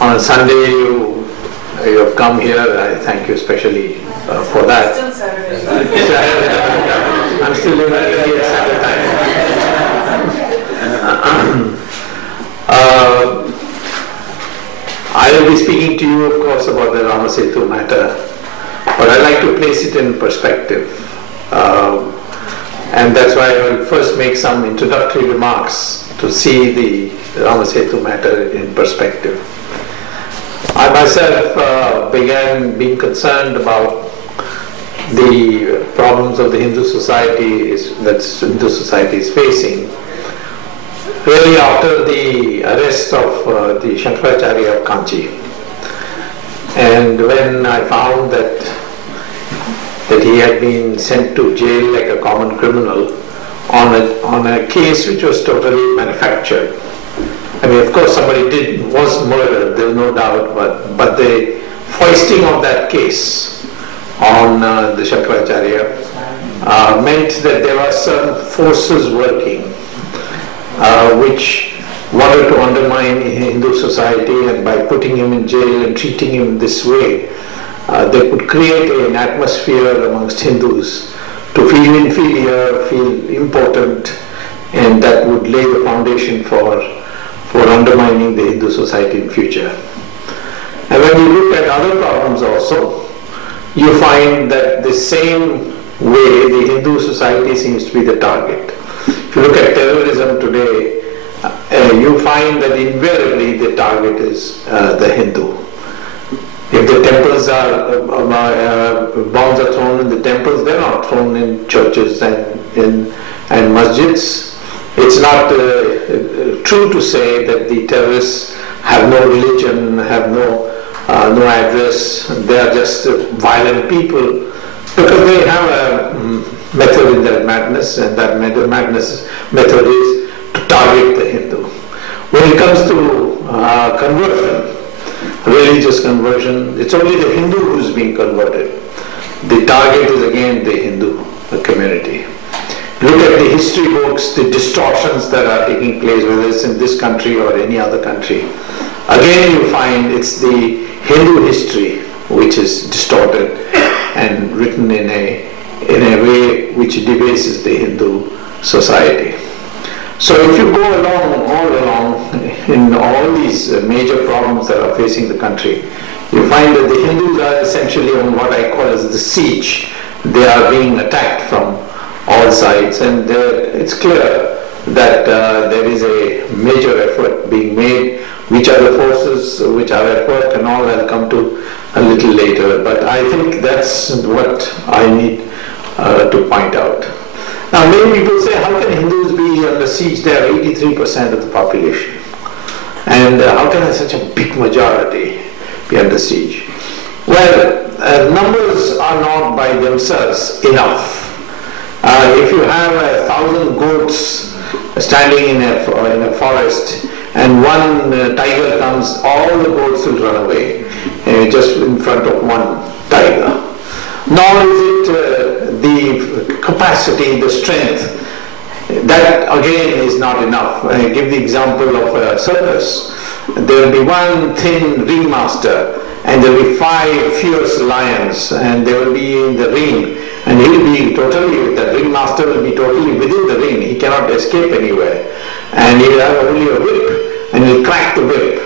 On Sunday you have come here. I thank you especially for that. Still Saturday. I'm still living here Saturday time. I will be speaking to you, of course, about the Rama Setu matter, but I'd like to place it in perspective. And that's why I will first make some introductory remarks to see the Rama Setu matter in perspective. I myself began being concerned about the problems of the Hindu society that Hindu society is facing really after the arrest of the Shankaracharya of Kanchi. And when I found that he had been sent to jail like a common criminal on a case which was totally manufactured. I mean, of course somebody was murdered, there was no doubt, but the foisting of that case on the Shankaracharya meant that there were certain forces working which wanted to undermine Hindu society, and by putting him in jail and treating him this way, they could create an atmosphere amongst Hindus to feel inferior, feel important, and that would lay the foundation for undermining the Hindu society in future. And when you look at other problems also, you find that the same way the Hindu society seems to be the target. If you look at terrorism today, you find that invariably the target is the Hindu. If the temples are, bombs are thrown in the temples, they're not thrown in churches and masjids. It's not true to say that the terrorists have no religion, have no address, they are just violent people, because they have a method in their madness, and that method is to target the Hindu. When it comes to conversion, religious conversion, it's only the Hindu who's being converted. The target is again the Hindu community. Look at the history books, the distortions that are taking place, whether it's in this country or any other country. Again you find it's the Hindu history which is distorted and written in a way which debases the Hindu society. So if you go all along in all these major problems that are facing the country, you find that the Hindus are essentially on what I call as the siege. They are being attacked from all sides, and it's clear that there is a major effort being made. Which are the forces which are at work and all, I'll come to a little later, but I think that's what I need to point out. Now many people say, how can Hindus be under siege? They are 83% of the population, and how can such a big majority be under siege? Well, numbers are not by themselves enough. If you have 1,000 goats standing in a forest, and one tiger comes, all the goats will run away just in front of one tiger. Nor is it the capacity, the strength. That again is not enough. I give the example of a circus. There will be one thin ringmaster, and there will be 5 fierce lions, and they will be in the ring, and he will be totally, the ringmaster will be totally within the ring. He cannot escape anywhere, and he will have only a whip, and he'll crack the whip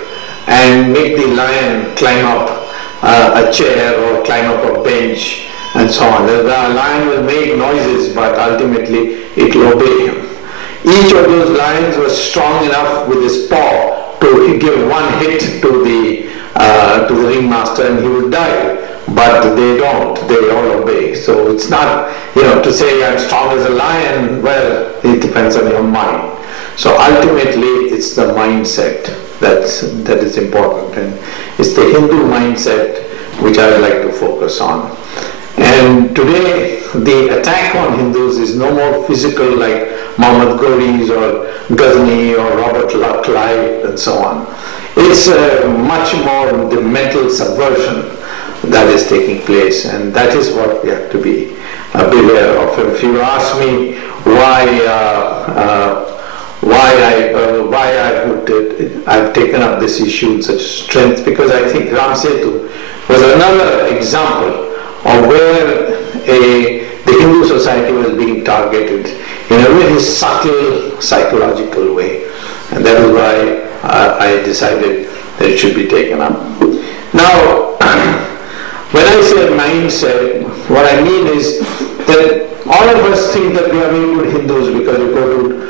and make the lion climb up a chair or climb up a bench and so on. The lion will make noises, but ultimately it will obey him. Each of those lions was strong enough with his paw to give one hit to the ringmaster, and he would die. But they don't, they all obey. So it's not, to say I'm strong as a lion, well, it depends on your mind. So ultimately it's the mindset that is important, and it's the Hindu mindset which I would like to focus on. And today the attack on Hindus is no more physical like Muhammad Ghoris or Ghazni or Robert Clive and so on. It's much more the mental subversion that is taking place, and that is what we have to be beware of. If you ask me why I've taken up this issue in such strength, because I think Ram Setu was another example of where the Hindu society was being targeted in a very subtle psychological way, and that is why I decided that it should be taken up. Now, when I say mindset, what I mean is that all of us think that we are very good Hindus because we go to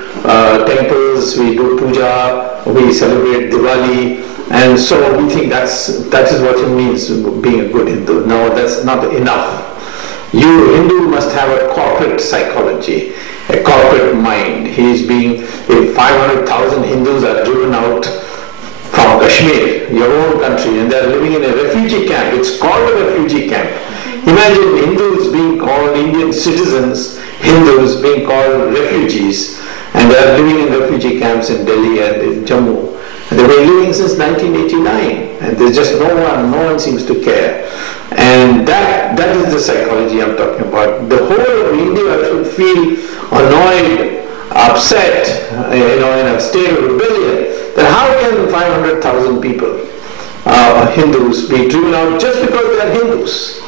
temples, we do puja, we celebrate Diwali, and so we think that is what it means being a good Hindu. No, that's not enough. You Hindu must have a corporate psychology, a corporate mind. If 500,000 Hindus are driven out from Kashmir, your own country, and they are living in a refugee camp, it's called a refugee camp. Imagine Hindus being called Indian citizens, Hindus being called refugees, and they are living in refugee camps in Delhi and in Jammu. And they've been living since 1989, and there's just no one seems to care. And that is the psychology I'm talking about. The whole of India should feel annoyed, upset, in a state of rebellion. That how can 500,000 people, Hindus, be driven out just because they are Hindus?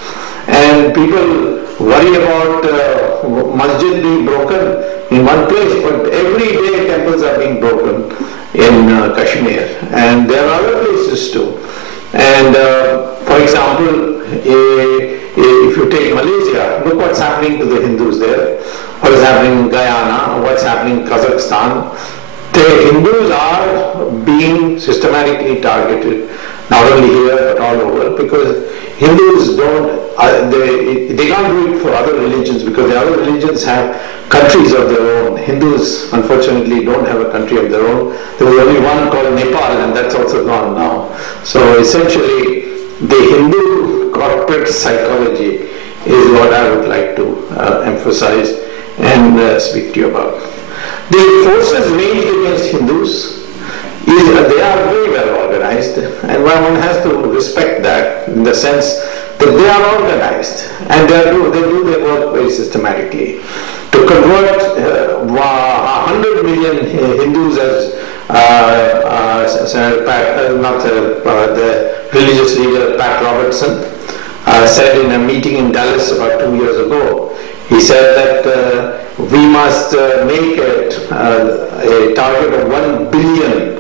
And people worry about masjid being broken in one place, but every day temples are being broken in Kashmir, and there are other places too. And for example, if you take Malaysia, look what's happening to the Hindus there, what is happening in Guyana, what's happening in Kazakhstan. The Hindus are being systematically targeted, not only here but all over, because Hindus they can't do it for other religions, because the other religions have countries of their own. Hindus unfortunately don't have a country of their own. There was only one called Nepal, and that's also gone now. So essentially the Hindu corporate psychology is what I would like to emphasize and speak to you about. The forces waged against Hindus, they are very well organized, and one has to respect that in the sense that they are organized and they do their work very systematically. To convert 100 million Hindus as the religious leader Pat Robertson said in a meeting in Dallas about 2 years ago. He said that we must make it a target of 1 billion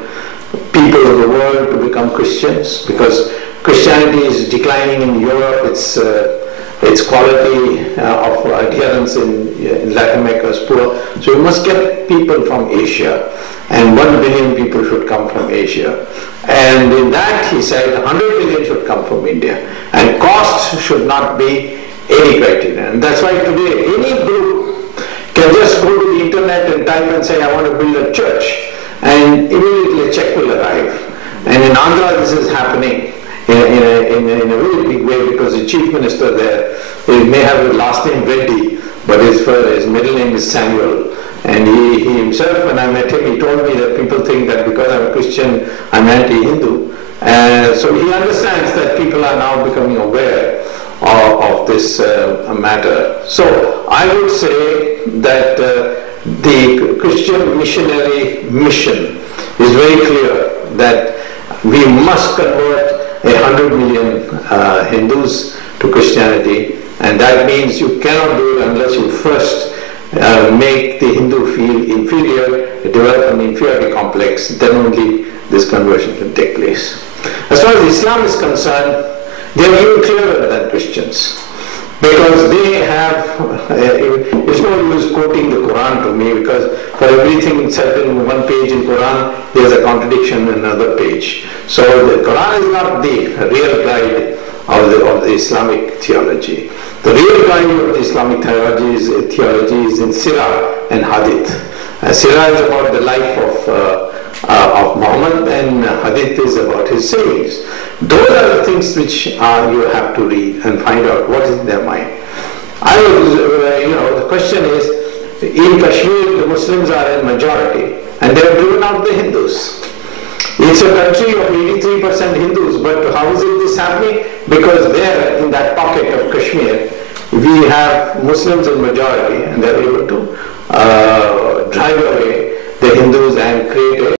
people of the world to become Christians, because Christianity is declining in Europe. Its quality of adherence in Latin America is poor. So we must get people from Asia, and 1 billion people should come from Asia. And in that, he said 100 million should come from India, and cost should not be any criterion. And that's why today any group can just go to the internet and type and say, I want to build a church, and immediately a check will arrive. And in Andhra this is happening in a very big way, because the chief minister there, he may have his last name Reddy, but his middle name is Samuel. And he himself, when I met him, he told me that people think that because I'm a Christian, I'm anti-Hindu. So he understands that people are now becoming aware of this matter. So I would say that the Christian missionary mission is very clear, that we must convert 100 million Hindus to Christianity, and that means you cannot do it unless you first make the Hindu feel inferior, develop an inferiority complex. Then only this conversion can take place. As far as Islam is concerned, they are even clearer than Christians, because they have, it's no use quoting the Quran to me, because for everything said in one page in Quran, there is a contradiction in another page. So the Quran is not the real guide of the Islamic theology. The real guide of the Islamic theology is in Sirah and Hadith. Sirah is about the life of Muhammad, and Hadith is about his sayings. Those are the things which you have to read and find out what is in their mind. The question is, in Kashmir the Muslims are in majority, and they have driven out the Hindus. It's a country of 83% Hindus, but how is this happening? Because there, in that pocket of Kashmir, we have Muslims in majority, and they're able to drive away the Hindus and create a